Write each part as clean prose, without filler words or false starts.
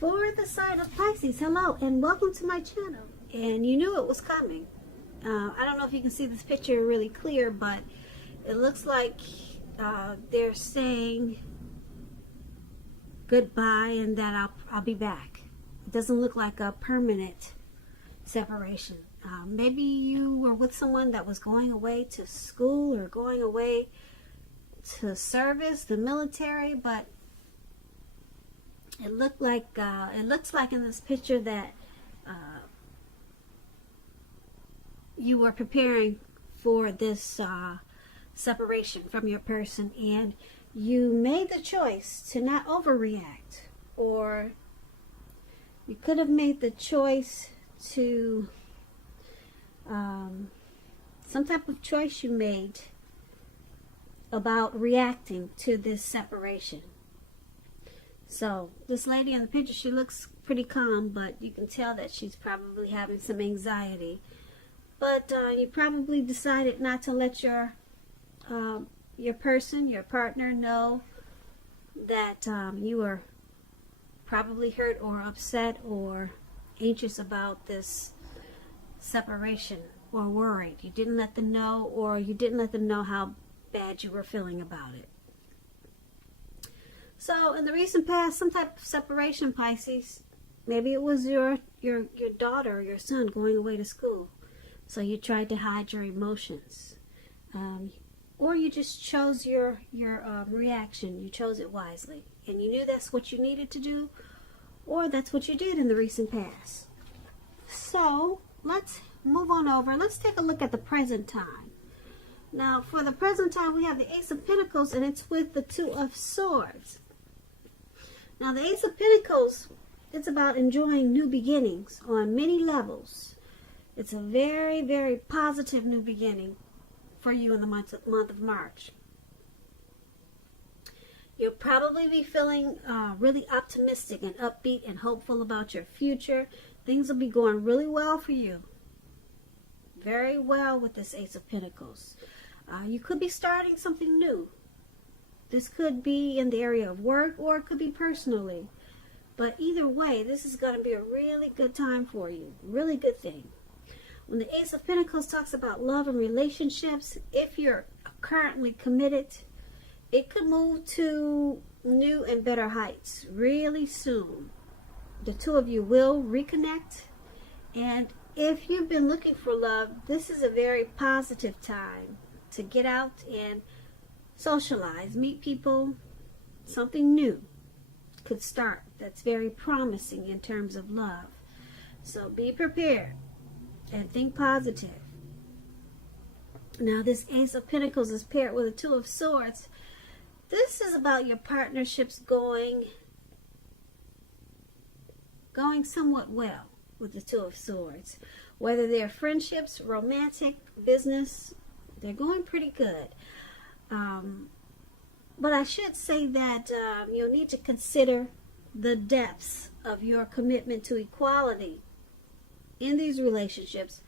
For the sign of Pisces, hello and welcome to my channel. And you knew it was coming. I don't know if you can see this picture really clear, but it looks like they're saying goodbye and that I'll be back. It doesn't look like a permanent separation. Maybe you were with someone that was going away to school or going away to service, the military, but it looks like in this picture that you were preparing for this separation from your person, and you made the choice to not overreact, or you could have made the choice to some type of choice you made about reacting to this separation. So this lady in the picture, she looks pretty calm, but you can tell that she's probably having some anxiety. But you probably decided not to let your person, your partner, know that you were probably hurt or upset or anxious about this separation, or worried. You didn't let them know, or you didn't let them know how bad you were feeling about it. So in the recent past, some type of separation, Pisces, maybe it was your daughter or your son going away to school, so you tried to hide your emotions, or you just chose your reaction. You chose it wisely, and you knew that's what you needed to do, or that's what you did in the recent past. So let's move on over. Let's take a look at the present time. Now, for the present time, we have the Ace of Pentacles, and it's with the Two of Swords. Now, the Ace of Pentacles, it's about enjoying new beginnings on many levels. It's a very, very positive new beginning for you in the month of March. You'll probably be feeling really optimistic and upbeat and hopeful about your future. Things will be going really well for you. Very well with this Ace of Pentacles. You could be starting something new. This could be in the area of work, or it could be personally. But either way, this is going to be a really good time for you. Really good thing. When the Ace of Pentacles talks about love and relationships, if you're currently committed, it could move to new and better heights really soon. The two of you will reconnect. And if you've been looking for love, this is a very positive time to get out and socialize, meet people. Something new could start that's very promising in terms of love. So be prepared and think positive. Now, this Ace of Pentacles is paired with a Two of Swords. This is about your partnerships going somewhat well with the Two of Swords. Whether they're friendships, romantic, business, they're going pretty good. But I should say that you'll need to consider the depths of your commitment to equality in these relationships,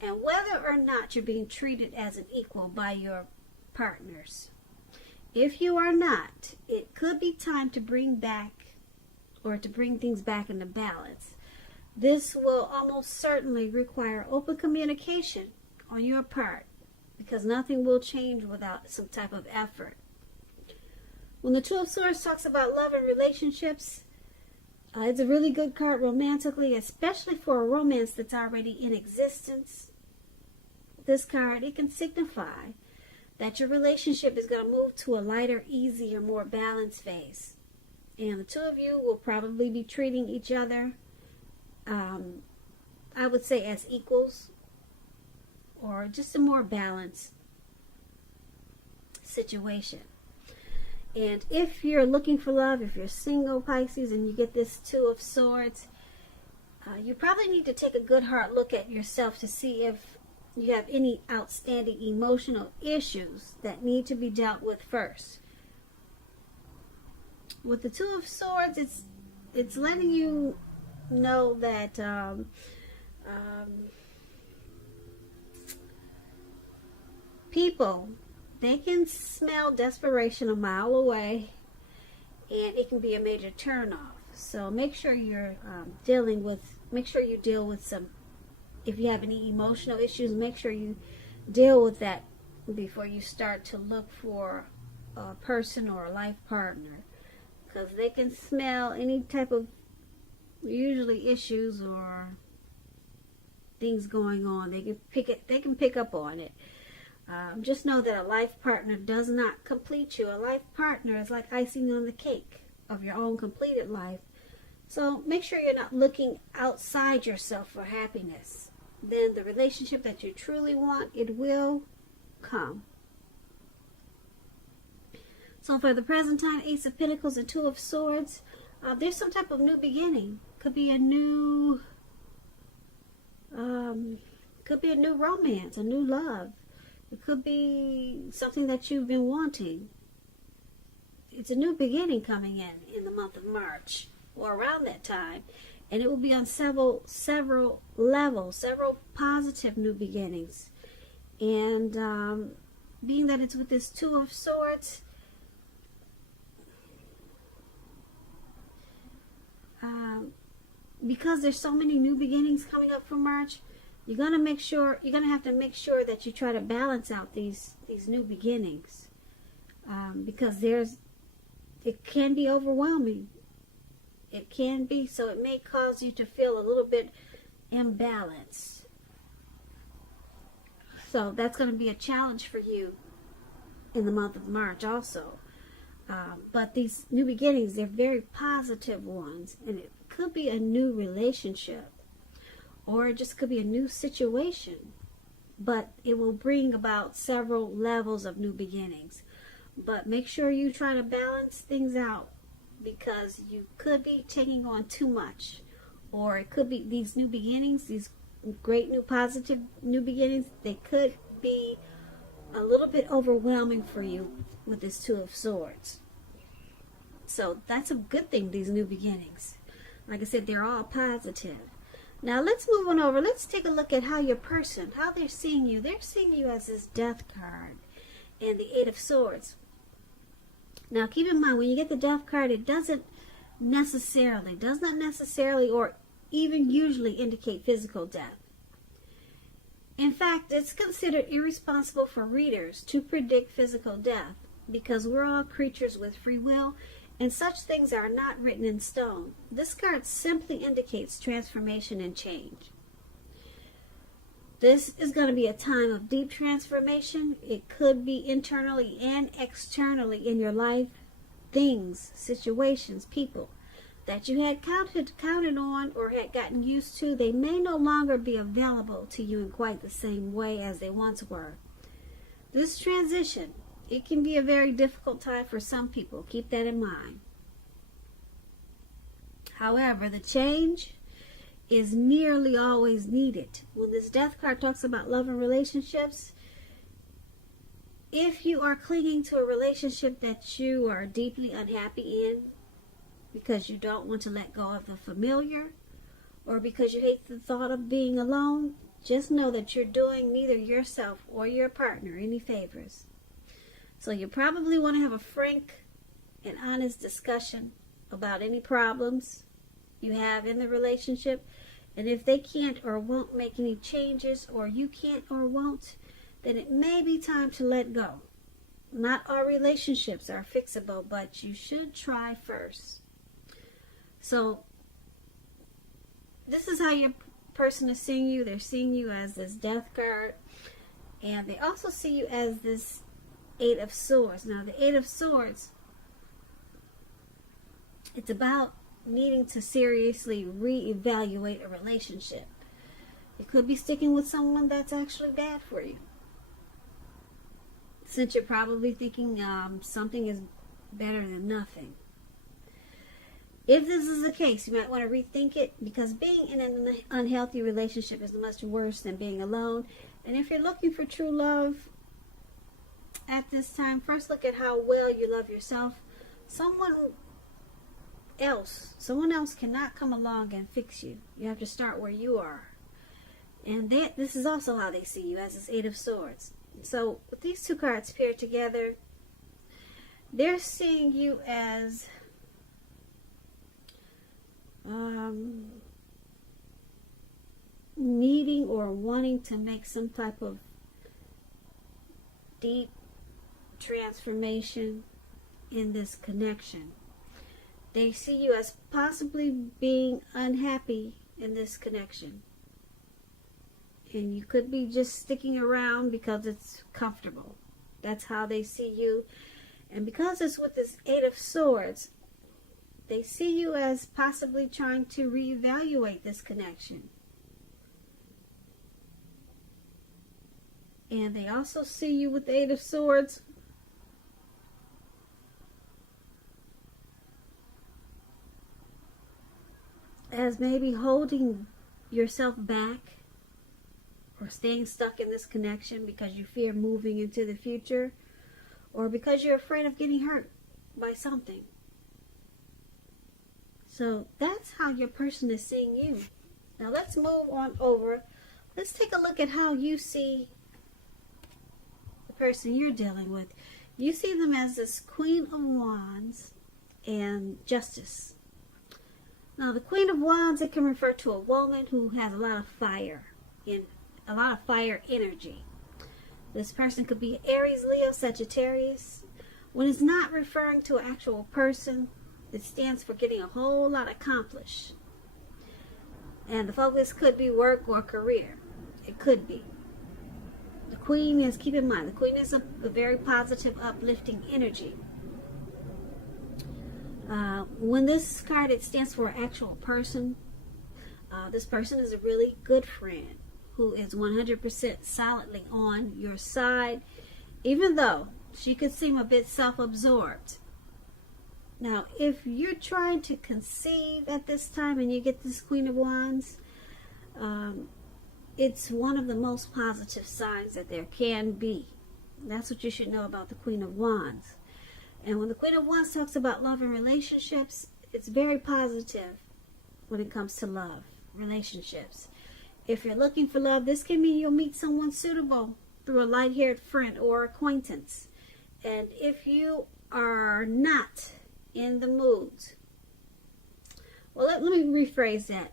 and whether or not you're being treated as an equal by your partners. If you are not, it could be time to bring things back into balance. This will almost certainly require open communication on your part, because nothing will change without some type of effort. When the Two of Swords talks about love and relationships, it's a really good card romantically, especially for a romance that's already in existence. This card, it can signify that your relationship is going to move to a lighter, easier, more balanced phase. And the two of you will probably be treating each other, I would say, as equals, or just a more balanced situation. And if you're looking for love, if you're single, Pisces, and you get this Two of Swords, you probably need to take a good hard look at yourself to see if you have any outstanding emotional issues that need to be dealt with first. With the Two of Swords, it's letting you know that people, they can smell desperation a mile away, and it can be a major turnoff. So make sure you're make sure you deal with some, if you have any emotional issues, make sure you deal with that before you start to look for a person or a life partner, because they can smell any type of usually issues or things going on. They can pick up on it. Just know that a life partner does not complete you. A life partner is like icing on the cake of your own completed life. So make sure you're not looking outside yourself for happiness. Then the relationship that you truly want, it will come. So for the present time, Ace of Pentacles and Two of Swords, there's some type of new beginning. Could be a new romance, a new love. It could be something that you've been wanting. It's a new beginning coming in the month of March or around that time, and it will be on several levels, several positive new beginnings. And being that it's with this Two of Swords, because there's so many new beginnings coming up for March, you're gonna have to make sure that you try to balance out these new beginnings, because it can be overwhelming. It can be, so it may cause you to feel a little bit imbalanced. So that's going to be a challenge for you in the month of March also. But these new beginnings, they're very positive ones, and it could be a new relationship, or it just could be a new situation, but it will bring about several levels of new beginnings. But make sure you try to balance things out, because you could be taking on too much, or it could be these new beginnings, these great new positive new beginnings, they could be a little bit overwhelming for you with this Two of Swords. So that's a good thing, these new beginnings. Like I said, they're all positive. Now let's move on over. Let's take a look at how your person, how they're seeing you. They're seeing you as this Death card and the Eight of Swords. Now keep in mind, when you get the Death card, it does not necessarily or even usually indicate physical death. In fact, it's considered irresponsible for readers to predict physical death, because we're all creatures with free will, and such things are not written in stone. This card simply indicates transformation and change. This is going to be a time of deep transformation. It could be internally and externally in your life. Things, situations, people that you had counted on or had gotten used to, they may no longer be available to you in quite the same way as they once were. This transition, it can be a very difficult time for some people. Keep that in mind. However, the change is nearly always needed. When this Death card talks about love and relationships, if you are clinging to a relationship that you are deeply unhappy in because you don't want to let go of the familiar, or because you hate the thought of being alone, just know that you're doing neither yourself or your partner any favors. So you probably want to have a frank and honest discussion about any problems you have in the relationship. And if they can't or won't make any changes, or you can't or won't, then it may be time to let go. Not all relationships are fixable, but you should try first. So this is how your person is seeing you. They're seeing you as this Death card, and they also see you as this Eight of Swords. Now the Eight of Swords, it's about needing to seriously reevaluate a relationship. It could be sticking with someone that's actually bad for you, since you're probably thinking something is better than nothing. If this is the case, you might want to rethink it, because being in an unhealthy relationship is much worse than being alone. And if you're looking for true love at this time, first look at how well you love yourself. Someone else cannot come along and fix you. You have to start where you are. And this is also how they see you, as this Eight of Swords. So with these two cards paired together, they're seeing you as are wanting to make some type of deep transformation in this connection. They see you as possibly being unhappy in this connection. And you could be just sticking around because it's comfortable. That's how they see you. And because it's with this Eight of Swords, they see you as possibly trying to reevaluate this connection. And they also see you with the Eight of Swords as maybe holding yourself back or staying stuck in this connection because you fear moving into the future, or because you're afraid of getting hurt by something. So that's how your person is seeing you. Now let's move on over. Let's take a look at how you see the person you're dealing with. You see them as this Queen of Wands and Justice. Now the Queen of Wands, it can refer to a woman who has a lot of fire energy. This person could be Aries, Leo, Sagittarius. When it's not referring to an actual person, it stands for getting a whole lot accomplished. And the focus could be work or career. It could be. The Queen is, keep in mind, the Queen is a very positive, uplifting energy. When this card, it stands for an actual person. This person is a really good friend who is 100% solidly on your side, even though she could seem a bit self-absorbed. Now, if you're trying to conceive at this time and you get this Queen of Wands, it's one of the most positive signs that there can be. That's what you should know about the Queen of Wands. And when the Queen of Wands talks about love and relationships, it's very positive when it comes to love, relationships. If you're looking for love, this can mean you'll meet someone suitable through a light-haired friend or acquaintance. And if you are not in the mood, well, let me rephrase that.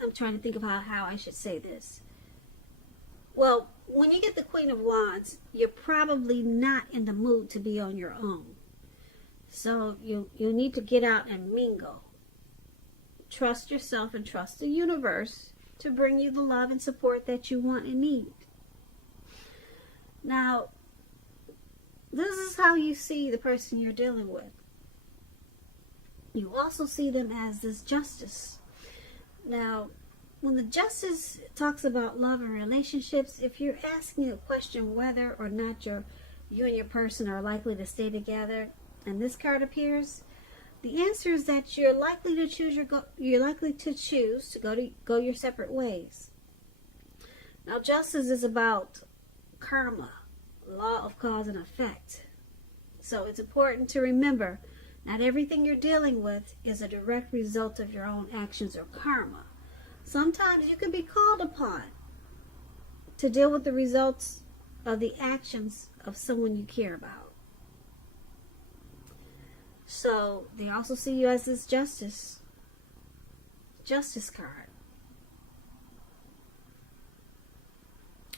I'm trying to think about how I should say this. Well, when you get the Queen of Wands, you're probably not in the mood to be on your own. So you need to get out and mingle. Trust yourself and trust the universe to bring you the love and support that you want and need. Now, this is how you see the person you're dealing with. You also see them as this Justice. Now, when the Justice talks about love and relationships, if you're asking a question whether or not you and your person are likely to stay together, and this card appears, the answer is that you're likely to choose to go your separate ways. Now, Justice is about karma, law of cause and effect. So it's important to remember, not everything you're dealing with is a direct result of your own actions or karma. Sometimes you can be called upon to deal with the results of the actions of someone you care about. So they also see you as this Justice card.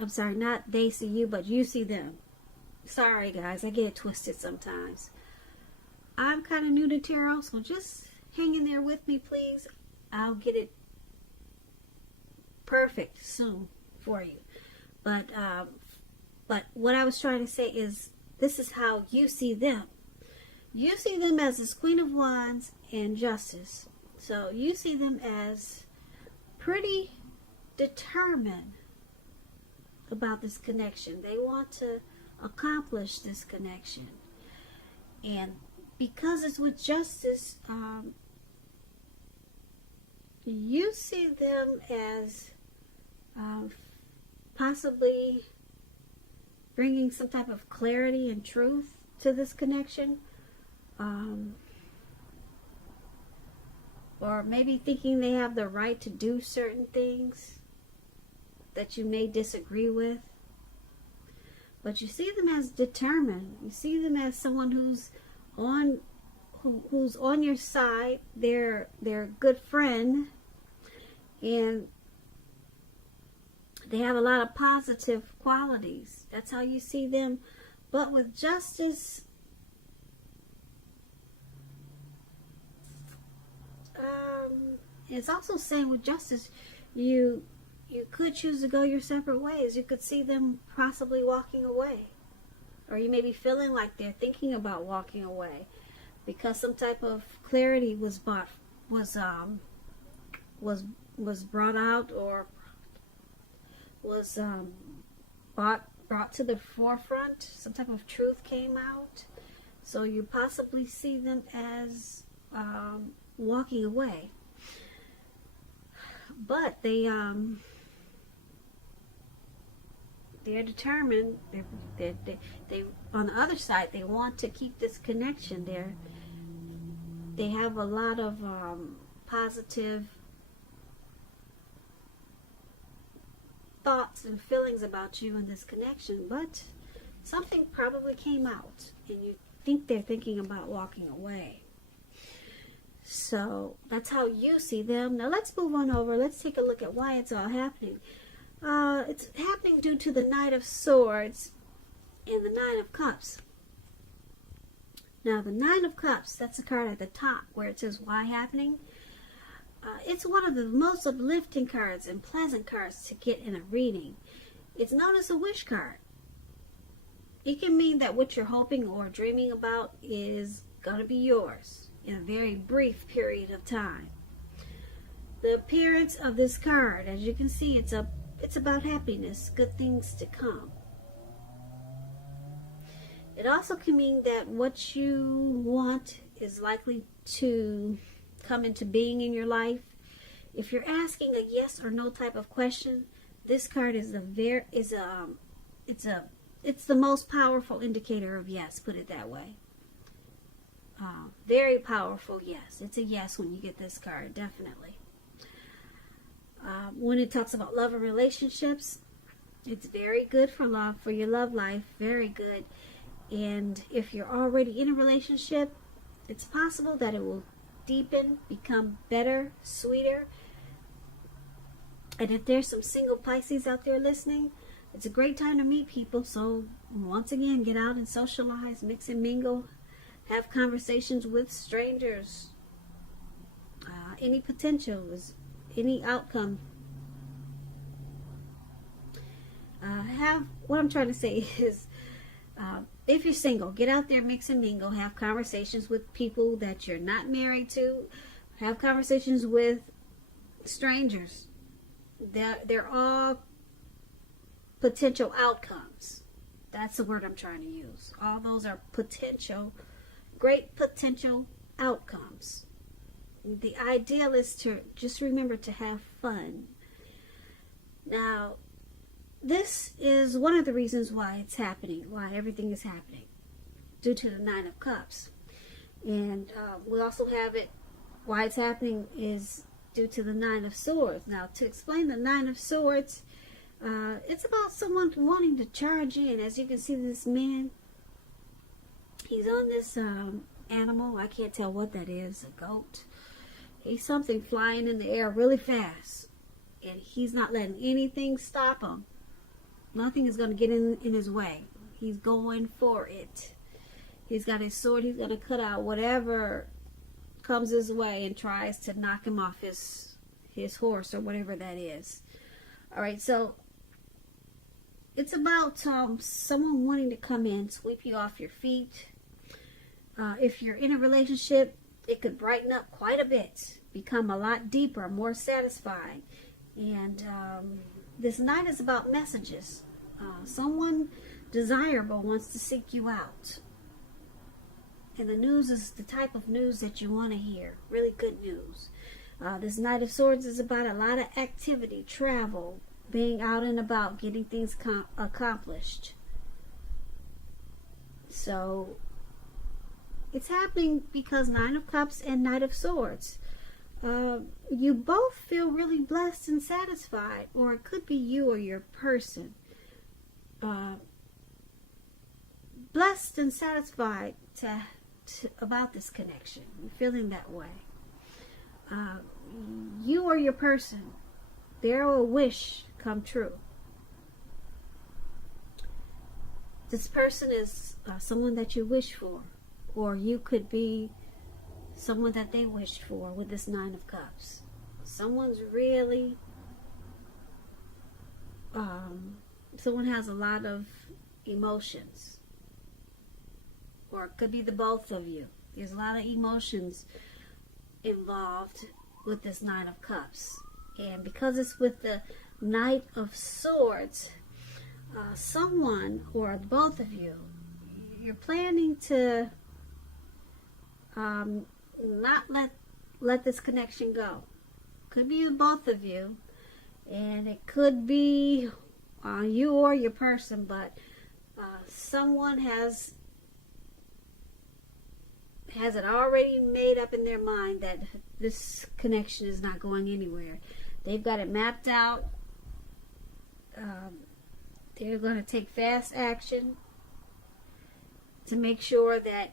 I'm sorry, not they see you, but you see them. Sorry guys, I get it twisted sometimes. I'm kind of new to tarot, so just hang in there with me, please. I'll get it perfect soon for you. But what I was trying to say is, this is how you see them. You see them as this Queen of Wands and Justice. So you see them as pretty determined about this connection. They want to accomplish this connection. And because it's with Justice, you see them as possibly bringing some type of clarity and truth to this connection. Or maybe thinking they have the right to do certain things that you may disagree with. But you see them as determined. You see them as someone who's on your side. They're a good friend. And they have a lot of positive qualities. That's how you see them. But with Justice, it's also saying with Justice, you could choose to go your separate ways. You could see them possibly walking away. Or you may be feeling like they're thinking about walking away because some type of clarity was brought out, or was brought to the forefront. Some type of truth came out. So you possibly see them as walking away. But they're determined. They on the other side, they want to keep this connection. They have a lot of positive thoughts and feelings about you in this connection, but something probably came out, and you think they're thinking about walking away. So that's how you see them. Now let's move on over. Let's take a look at why it's all happening. It's happening due to the Knight of Swords and the Nine of Cups. Now the Nine of Cups, that's the card at the top where it says why happening. It's one of the most uplifting cards and pleasant cards to get in a reading. It's known as a wish card. It can mean that what you're hoping or dreaming about is going to be yours in a very brief period of time. The appearance of this card, as you can see, it's about happiness, good things to come. It also can mean that what you want is likely to come into being in your life. If you're asking a yes or no type of question, this card is it's the most powerful indicator of yes, put it that way. Very powerful yes. It's a yes when you get this card, definitely. When it talks about love and relationships, it's very good for love, for your love life, very good. And if you're already in a relationship, it's possible that it will deepen, become better, sweeter. And if there's some single Pisces out there listening, it's a great time to meet people. So once again, get out and socialize, mix and mingle, have conversations with strangers. Any potential is any outcome. What I'm trying to say is, if you're single, get out there, mix and mingle, have conversations with people that you're not married to, have conversations with strangers. They're all potential outcomes. That's the word I'm trying to use. All those are potential, great potential outcomes. The ideal is to just remember to have fun. Now, this is one of the reasons why it's happening, why everything is happening, due to the Nine of Cups. And we also have it, why it's happening is due to the Nine of Swords. Now, to explain the Nine of Swords, it's about someone wanting to charge in. As you can see, this man, he's on this animal. I can't tell what that is, a goat. He's something flying in the air really fast. And he's not letting anything stop him. Nothing is going to get in his way. He's going for it. He's got his sword. He's going to cut out whatever comes his way and tries to knock him off his horse or whatever that is. All right, so it's about someone wanting to come in, sweep you off your feet. If you're in a relationship, it could brighten up quite a bit, become a lot deeper, more satisfying. And this night is about messages. Someone desirable wants to seek you out. And the news is the type of news that you want to hear. Really good news. This Knight of Swords is about a lot of activity, travel, being out and about, getting things accomplished. So it's happening because Nine of Cups and Knight of Swords. You both feel really blessed and satisfied, or it could be you or your person. Blessed and satisfied about this connection. You're feeling that way. You or your person they're a wish come true. This person is someone that you wish for, or you could be someone that they wished for with this Nine of Cups. Someone's really, someone has a lot of emotions, or it could be the both of you. There's a lot of emotions involved with this Nine of Cups. And because it's with the Knight of Swords, someone or both of you, you're planning to not let this connection go. Could be both of you, and it could be you or your person, but someone has it already made up in their mind that this connection is not going anywhere. They've got it mapped out. They're going to take fast action to make sure that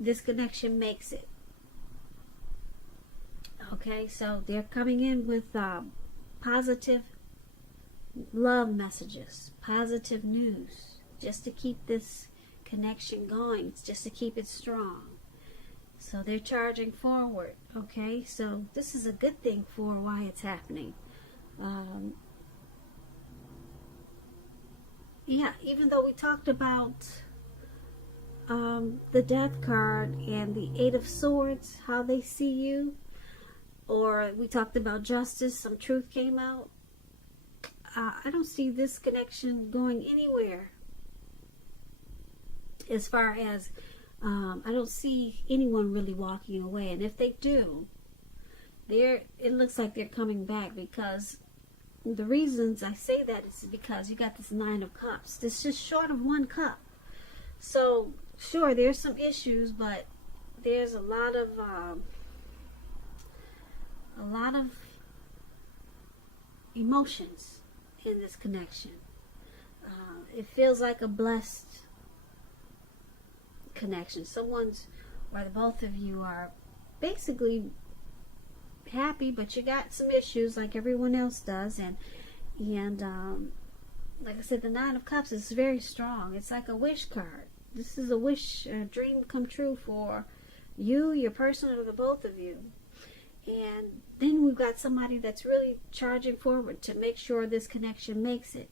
this connection makes it. Okay, so they're coming in with positive love messages, positive news, just to keep this connection going, just to keep it strong. So they're charging forward. Okay, so this is a good thing for why it's happening. Yeah, even though we talked about the Death card and the Eight of Swords, how they see you, or we talked about justice, some truth came out. I don't see this connection going anywhere. As far as, I don't see anyone really walking away. And if they do, it looks like they're coming back, because the reasons I say that is because you got this Nine of Cups. It's just short of one cup. So, sure, there's some issues, but there's a lot of emotions in this connection. It feels like a blessed connection. Someone's, or the both of you are basically happy, but you got some issues like everyone else does, and like I said, the Nine of Cups is very strong. It's like a wish card. This is a wish, a dream come true for you, your person, or the both of you. And then we've got somebody that's really charging forward to make sure this connection makes it.